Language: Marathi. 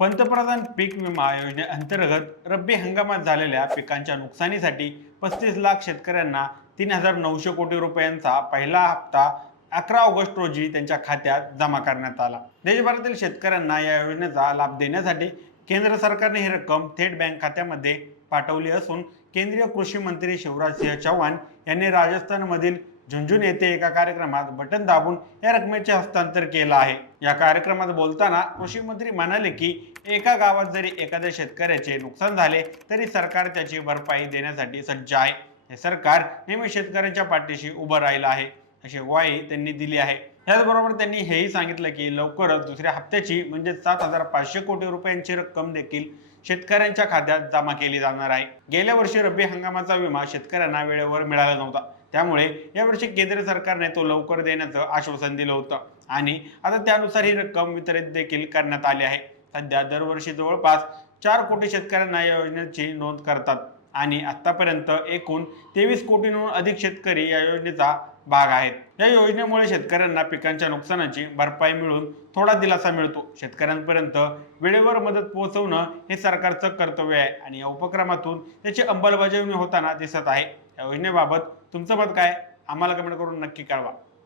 पंतप्रधान पीक विमा योजनेअंतर्गत रब्बी हंगामात झालेल्या पिकांच्या नुकसानीसाठी 35 लाख शेतकऱ्यांना 3,900 कोटी रुपयांचा पहिला हप्ता 11 ऑगस्ट रोजी त्यांच्या खात्यात जमा करण्यात आला। देशभरातील शेतकऱ्यांना या योजनेचा लाभ देण्यासाठी केंद्र सरकारने ही रक्कम थेट बँक खात्यामध्ये पाठवली असून केंद्रीय कृषी मंत्री शिवराज सिंह चौहान यांनी राजस्थानमधील झुंझुनू येथे एका कार्यक्रमात बटन दाबून या रकमेचे हस्तांतर केलं आहे। या कार्यक्रमात बोलताना कृषी मंत्री म्हणाले की एका गावात जरी एखाद्या शेतकऱ्याचे नुकसान झाले तरी सरकार त्याची भरपाई देण्यासाठी सज्ज आहे। हे सरकार नेहमी शेतकऱ्यांच्या पाठीशी उभं राहिलं आहे अशी ग्वाही त्यांनी दिली आहे। याचबरोबर त्यांनी हेही सांगितलं की लवकरच दुसऱ्या हप्त्याची म्हणजे 7,500 कोटी रुपयांची रक्कम देखील शेतकऱ्यांच्या खात्यात जमा केली जाणार आहे। गेल्या वर्षी रब्बी हंगामाचा विमा शेतकऱ्यांना वेळेवर मिळाला नव्हता, त्यामुळे यावर्षी केंद्र सरकारने तो लवकर देण्याचं आश्वासन दिलं होतं आणि आता त्यानुसार ही रक्कम वितरित देखील करण्यात आली आहे। सध्या दरवर्षी जवळपास 4 कोटी शेतकऱ्यांना या योजनेची नोंद करतात आणि आतापर्यंत एकूण 23 कोटींहून अधिक शेतकरी या योजनेचा भाग आहेत। या योजनेमुळे शेतकऱ्यांना पिकांच्या नुकसानाची भरपाई मिळून थोडा दिलासा मिळतो। शेतकऱ्यांपर्यंत वेळेवर मदत पोहोचवणं हे सरकारचं कर्तव्य आहे आणि या उपक्रमातून त्याची अंमलबजावणी होताना दिसत आहे। या योजनेबाबत तुमचं मत काय? आम्हाला कमेंट करून नक्की कळवा।